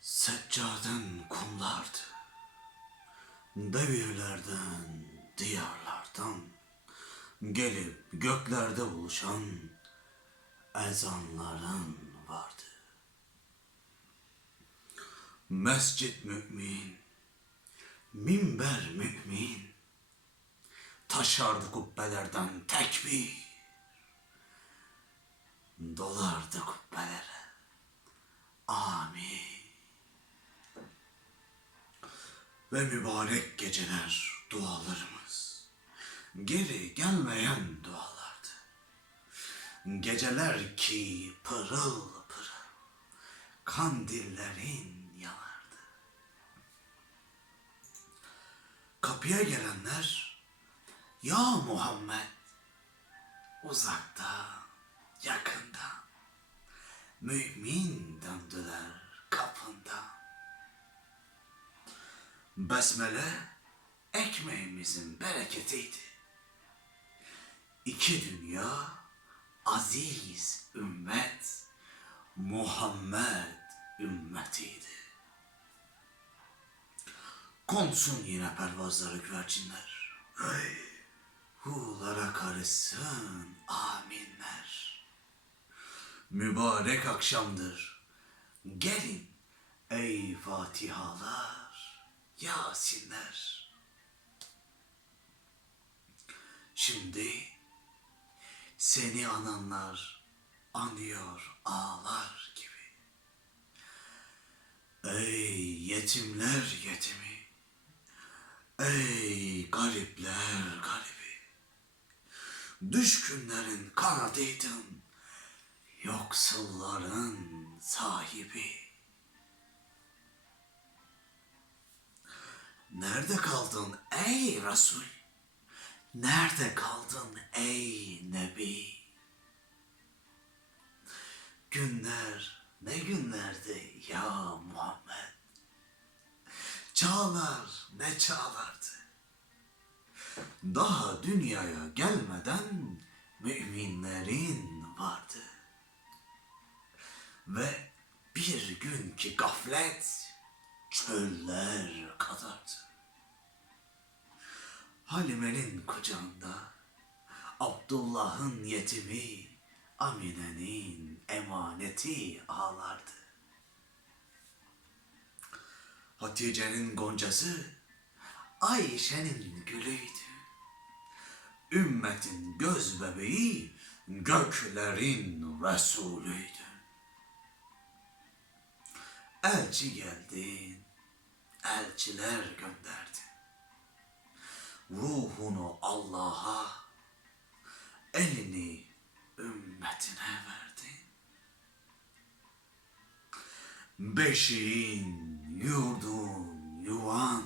Seccaden kumlardı. Devirlerden, diyarlardan gelip göklerde buluşan ezanların vardı. Mescit mümin, minber mümin, taşardı kubbelerden tekbir, dolardı kubbelere. Amin. Ve mübarek geceler dualarımız. Geri gelmeyen dualardı. Geceler ki pırıl pırıl kandillerin yanardı. Kapıya gelenler ya Muhammed uzakta yakında mümin döndüler kapından. Besmele ekmeğimizin bereketiydi. İki dünya aziz ümmet Muhammed ümmetiydi. Konsun yine pervazları güvercinler. Hey, hulara karışsın aminler. Mübarek akşamdır. Gelin ey Fatihalar, Yasinler. Şimdi seni ananlar anıyor ağlar gibi. Ey yetimler yetimi, ey garipler garibi. Düşkünlerin kanadıydın, yoksulların sahibi. Nerede kaldın ey Resul? Nerede kaldın ey Nebi? Günler ne günlerdi ya Muhammed? Çağlar ne çağlardı? Daha dünyaya gelmeden müminlerin vardı. Ve bir gün ki gaflet çöller kadardı. Halime'nin kucağında Abdullah'ın yetimi Amine'nin emaneti ağlardı. Hatice'nin goncası Ayşe'nin gülüydü. Ümmetin göz bebeği göklerin Resulüydü. Elçi geldin, elçiler gönderdin. Ruhunu Allah'a, elini ümmetine verdin. Beşiğin, yurdun, yuvan,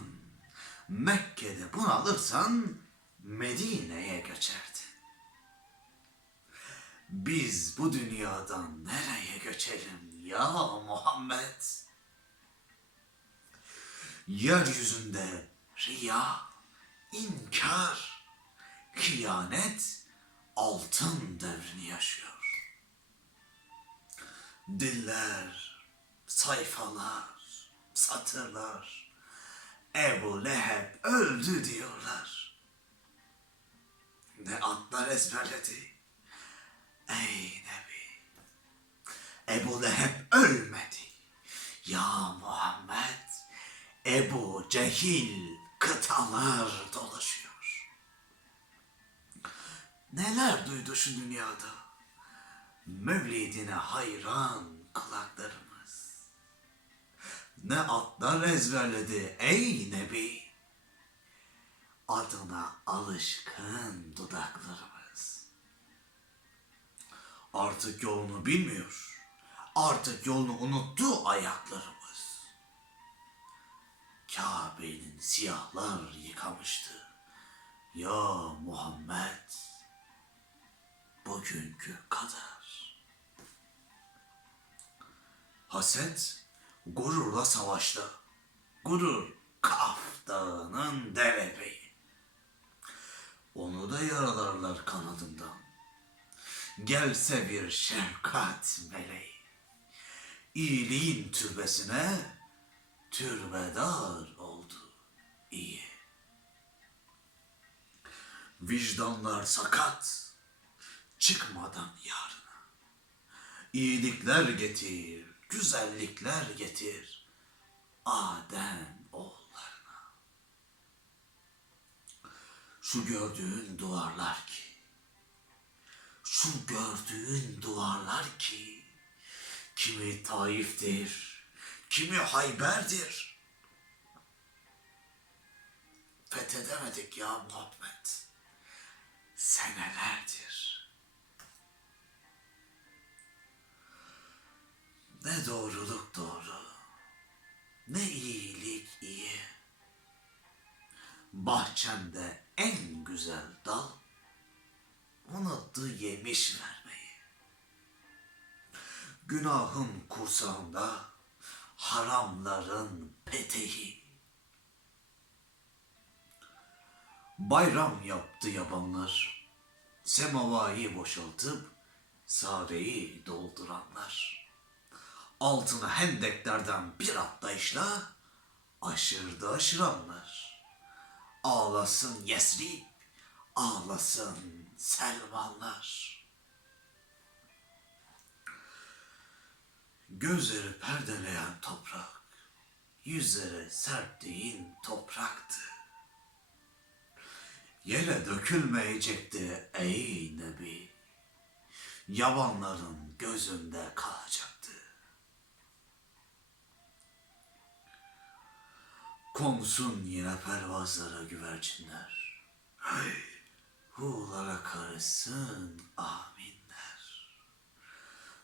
Mekke'de bunalırsan Medine'ye göçerdin. Biz bu dünyadan nereye göçelim ya Muhammed? Yeryüzünde riya, inkar, kıyanet altın devrini yaşıyor. Diller, sayfalar, satırlar, Ebu Leheb öldü diyorlar. Ne atlar ezberledi. Ey Nebi, Ebu Leheb ölmedi. Ya Muhammed, Ebu Cehil kıtalar dolaşıyor. Neler duydu şu dünyada? Mevlidine hayran kulaklarımız. Ne atlar ezberledi ey Nebi. Adına alışkın dudaklarımız. Artık yolunu bilmiyor. Artık yolunu unuttu ayaklarımız. Kabe'nin siyahlar yıkamıştı. Ya Muhammed, bugünkü kadar. Haset gururla savaştı. Gurur Kaf Dağı'nın derebeyi. Onu da yaralarlar kanadından. Gelse bir şefkat meleği. İyiliğin türbesine türbedar oldu iyi. Vicdanlar sakat, çıkmadan yarına. İyilikler getir, güzellikler getir. Adem oğullarına. Şu gördüğün duvarlar ki, şu gördüğün duvarlar ki, kimi Taif'tir, kimi Hayber'dir. Fethedemedik ya Muhammed. Senelerdir. Ne doğruluk doğru, ne iyilik iyi. Bahçemde en güzel dal, unuttu yemiş vermeyi. Günahın kursağında, haramların peteği. Bayram yaptı yabanlar, semavayı boşaltıp sareyi dolduranlar. Altına hendeklerden bir atlayışla aşırdı aşıranlar. Ağlasın Yesrib, ağlasın Selmanlar. Gözleri perdeleyen toprak, yüzlere serptiğin topraktı. Yere dökülmeyecekti ey Nebi. Yabanların gözünde kalacaktı. Konsun yine pervazlara güvercinler. Hey, hulara karışsın aminler.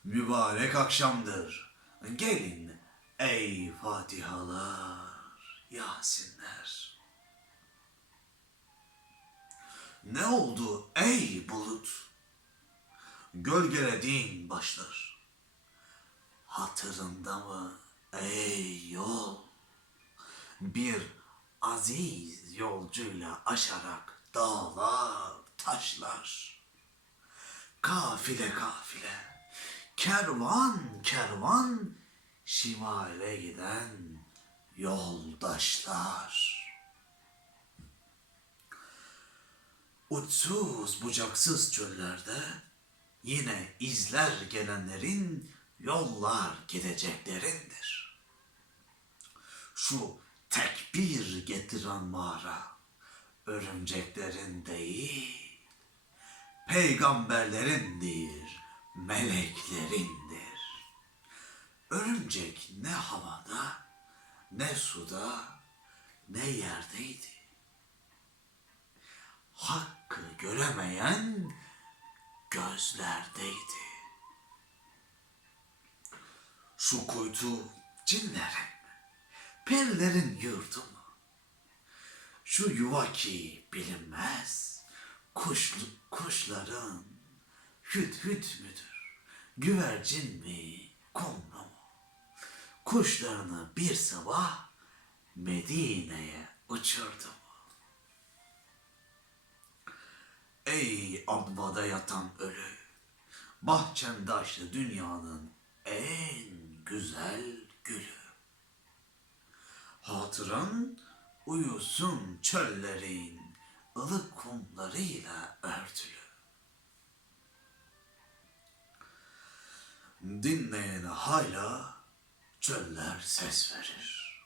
Mübarek akşamdır. Gelin ey Fatihalar, Yasinler. Ne oldu ey bulut? Gölgelediğin başlar. Hatırında mı ey yol? Bir aziz yolcuyla aşarak dağlar, taşlar. Kafile kafile, kervan kervan, şimale giden yoldaşlar. Uçsuz bucaksız çöllerde yine izler gelenlerin yollar gideceklerindir. Şu tekbir getiren mağara örümceklerin değil, peygamberlerindir, meleklerindir. Örümcek ne havada, ne suda, ne yerdeydi hakkı göremeyen gözlerdeydi. Şu kuytu cinlerin, perilerin yurdu mu? Şu yuva ki bilinmez, kuşlu, kuşların hüt hüt müdür? Güvercin mi, kumru mu? Kuşlarını bir sabah Medine'ye uçurdu mu? Ey advada yatan ölü, bahçemde açtı dünyanın en güzel gülü. Hatıran uyusun çöllerin ılık kumlarıyla örtülü. Dinleyene hala çöller ses verir.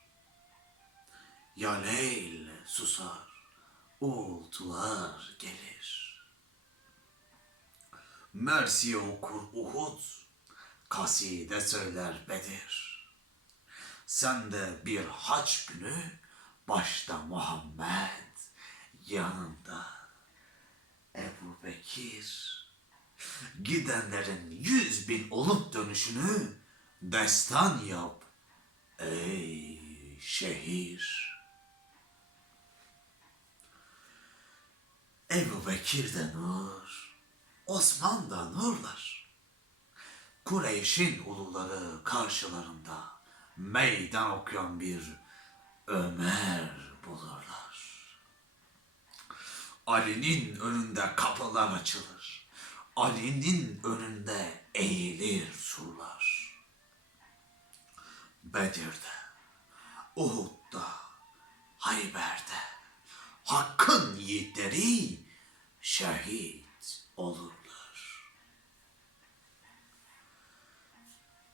Ya leyl susar, uğultular gelir. Mersiye okur Uhud, kaside söyler Bedir. Sen de bir haç günü başta Muhammed, yanında Ebu Bekir. Gidenlerin yüz bin olup dönüşünü destan yap ey şehir. Ebu Bekir de nur, Osman da nurlar. Kureyş'in uluları karşılarında meydan okuyan bir Ömer bulurlar. Ali'nin önünde kapılar açılır. Ali'nin önünde eğilir surlar. Bedir'de Uhud'da, Hayber'de Hakk'ın yiğitleri şehit olurlar.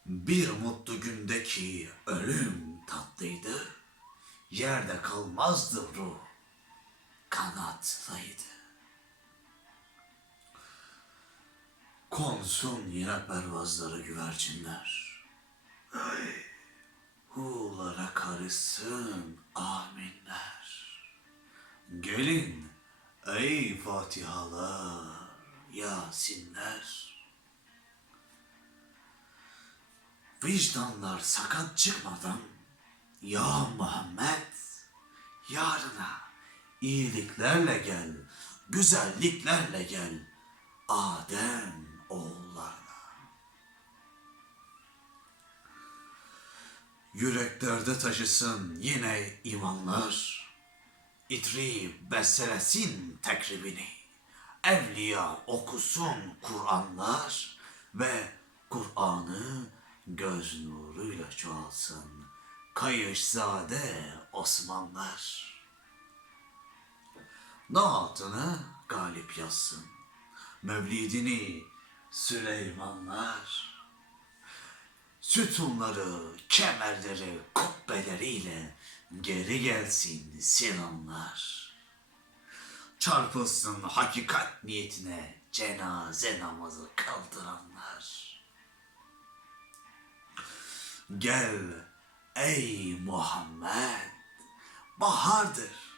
Bir mutlu gündeki ölüm tatlıydı. Yerde kalmazdı ruh, kanatlıydı. Konsun yine pervazları güvercinler. Ay, hulara karışsın aminler. Gelin ey Fatihalar, Yasinler. Vicdanlar sakat çıkmadan ya Muhammed yarına iyiliklerle gel, güzelliklerle gel Adem oğullarına. Yüreklerde taşısın yine imanlar, İtri beselesin tekribini, evliya okusun Kur'anlar ve Kur'an'ı göz nuruyla çoğalsın Kayışzade Osmanlar. Naatını galip yazsın, Mevlidini Süleymanlar. Sütunları, kemerleri, kubbeleriyle geri gelsin Sinanlar. Çarpılsın hakikat niyetine cenaze namazı kıldıranlar. Gel ey Muhammed, bahardır.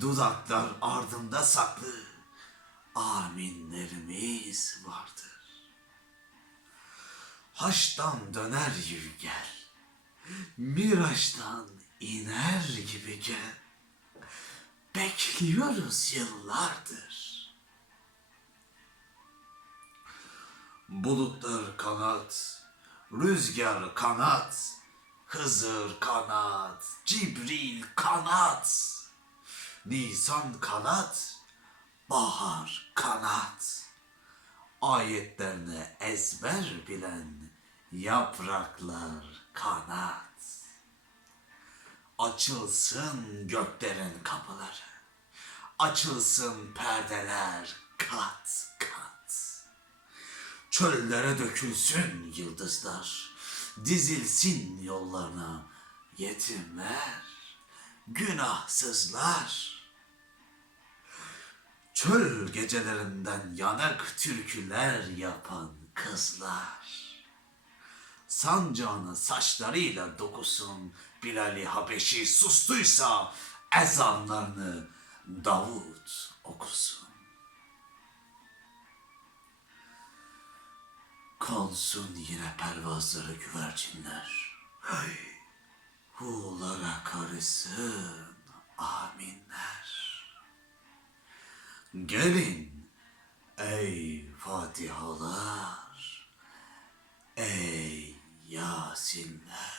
Dudaklar ardında saklı, aminlerimiz vardır. Haçtan döner gibi gel. Miraçtan iner gibi gel. Bekliyoruz yıllardır. Bulutlar kanat, rüzgar kanat, Hızır kanat, Cibril kanat, Nisan kanat, bahar kanat ayetlerini ezber bilen yapraklar kanat. Açılsın göklerin kapıları, açılsın perdeler kat kat. Çöllere dökülsün yıldızlar, dizilsin yollarına yetimler, günahsızlar. Çöl gecelerinden yanak türküler yapan kızlar. Sancağını saçlarıyla dokusun Bilal-i Habeşi sustuysa ezanlarını Davut okusun. Konsun yine pervazları güvercinler. Hey, hulara karışsın aminler. Gelin ey Fatihalar, ey Yasinler.